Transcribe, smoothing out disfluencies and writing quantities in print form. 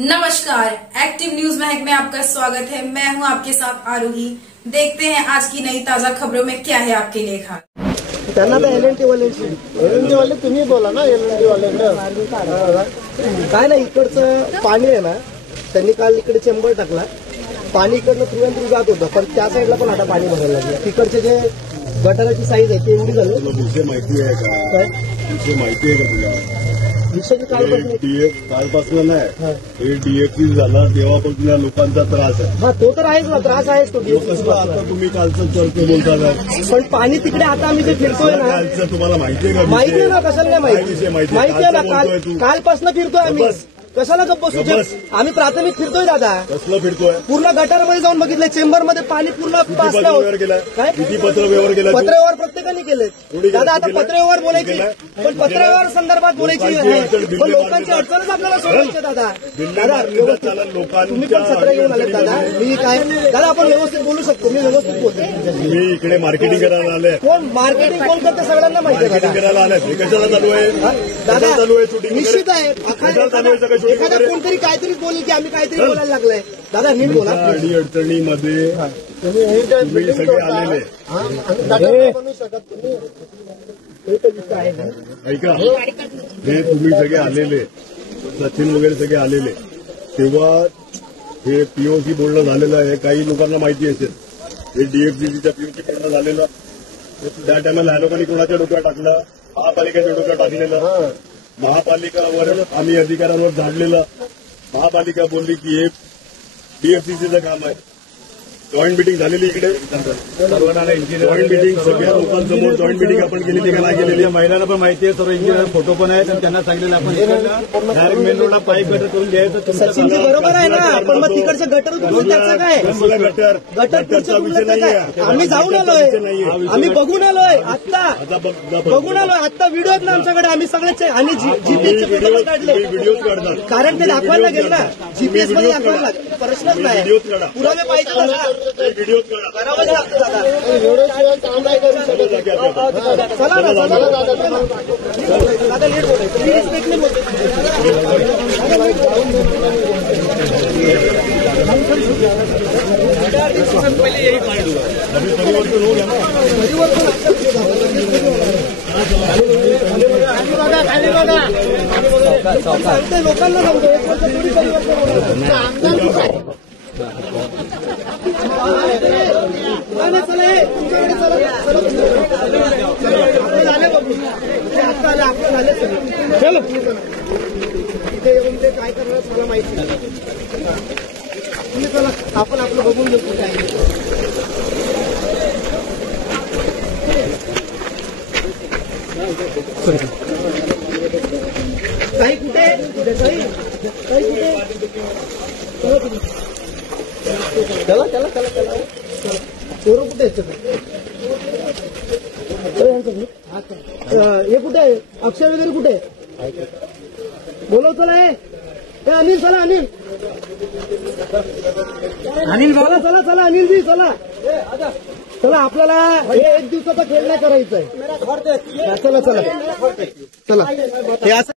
नमस्कार, active news Mahak में आपका स्वागत है। मैं हूं आपके साथ आरोही। देखते हैं आज की नई ताजा खबरों में क्या है आपके लिए खास। त्यांना तर एलएनटी वाले तुम्ही बोला ना, एलएनटी वाल्यांकडे काय नाही, इकडचं पाणी आहे ना, त्यांनी काल इकडे चेंबर टाकला, पाणी इकडनं थ्रू अँड थ्रू जात होतं, पण त्या साईडला पण आता पाणी भरायला लागलं। तिकडचे जे गटाराची साईज आहे ती एवढी झाली। विषय माहिती आहे का? विषय माहिती आहे का तुला? विषय कालपासून नाही, हे डीएफसी झाला तेव्हापासून या लोकांचा त्रास आहे। हा, तो तर आहेच ना, त्रास आहेच तो कसं आता तुम्ही कालचं चर्चा बोलता, पण पाणी तिकडे आता आम्ही जे फिरतोय ना, कालचं तुम्हाला माहिती आहे का? माहिती आहे ना, कशाला नाही माहिती, माहिती आहे ना, कालपासून फिरतोय आम्ही, कशाला गप्प बसू? आम्ही प्राथमिक फिरतोय दादा, कसलं फिरतोय? पूर्ण गटारमध्ये जाऊन बघितलंय, चेंबरमध्ये पाणी पूर्ण व्यवहार केला, किती पत्र व्यवहार केला? पत्रव्यवहार प्रत्येकाने केले दादा। आता पत्रव्यवहार बोलायची, पण पत्रव्यवहार संदर्भात बोलायची आहे, पण लोकांची अडचणच आपल्याला सोडवायची दादा। तुम्ही पण सत्र घेऊन आले दादा, मी काय दादा, आपण व्यवस्थित बोलू शकतो, मी व्यवस्थित बोलतो। मी इकडे मार्केटिंग करायला आले, कोण मार्केटिंग कोण करते सगळ्यांना माहिती आहे करायला आले, हे कशाला चालू आहे दादा? चालू आहे शूटिंग, निश्चित आहे, एखादा कोणतरी काहीतरी बोलेल की आम्ही काहीतरी बोलायला लागलंय दादा, नीट बोला। अडी अडचणीमध्ये तुम्ही सगळे आलेले ऐका, हे तुम्ही सगळे आलेले, सचिन वगैरे सगळे आलेले, तेव्हा हे पीओसी बोलणं झालेलं आहे, काही लोकांना माहिती असेल, हे डीएफसीसीच्या पीओसी बोलणं झालेलं, त्या टायमाला ह्या लोकांनी कोणाच्या डोक्यात टाकलं? महापालिकेच्या डोक्यात टाकलेलं, महापालिकावर आम्ही अधिकाऱ्यांवर झाडलेलं, महापालिका बोलली की हे डीएफसीसीचं काम आहे। जॉईंट मिटिंग झालेली इकडे, जॉईंट मिटिंग सगळ्या लोकांसमोर जॉईंट मिटिंग आपण केलेली का नाही केलेली? महिलांना पण माहिती आहे, सर्व इंजिनियर फोटो पण आहेत, आणि त्यांना सांगितलेलं आपण डायरेक्ट मेन रोडला पाईप गटर करून द्यायचं। सचिनजी बरोबर आहे ना, पण मग तिकडचं गटर तुमचं त्याचं काय? गटरचा विषय नाही, आम्ही जाऊन आलोय, आम्ही बघून आलोय, आत्ता बघून आलोय, आत्ता व्हिडिओ आहेत ना आमच्याकडे, आम्ही सगळ्याचे आणि जीपीएसचे फोटो काढले, व्हिडिओ काढतात, कारण ते दाखवायला लागेल ना, जीपीएस मध्ये दाखवायला लागेल, प्रश्नच नाही, पुरावे पाहिजे ना, व्हिडिओ काढा, करावंच लागतं दादा। चला ना, चला दादा, लेट बोलायचं, मी रिस्पेक्टने बोलतो। लोकांना सांगतो, एक वर्ष थोडी परिवर्तन होणार। तुमच्याकडे झाले बघू, आता आले, आपलं झाले सगळं, इथे येऊन ते काय करणार मला माहिती नाही, तुम्ही चला, आपण आपलं बघून घेऊ काय काही कुठे, काही कुठे, चला चला चला चला, पोरं कुठे आहेत? हे कुठे आहे? अक्षय वगैरे कुठे आहे? बोलव, चला हे अनिल, चला अनिल, अनिल चला चला चला, अनिलजी चला चला, आपल्याला हे एक दिवसाचा खेळ नाही करायचा आहे, चला चला चला, हे असं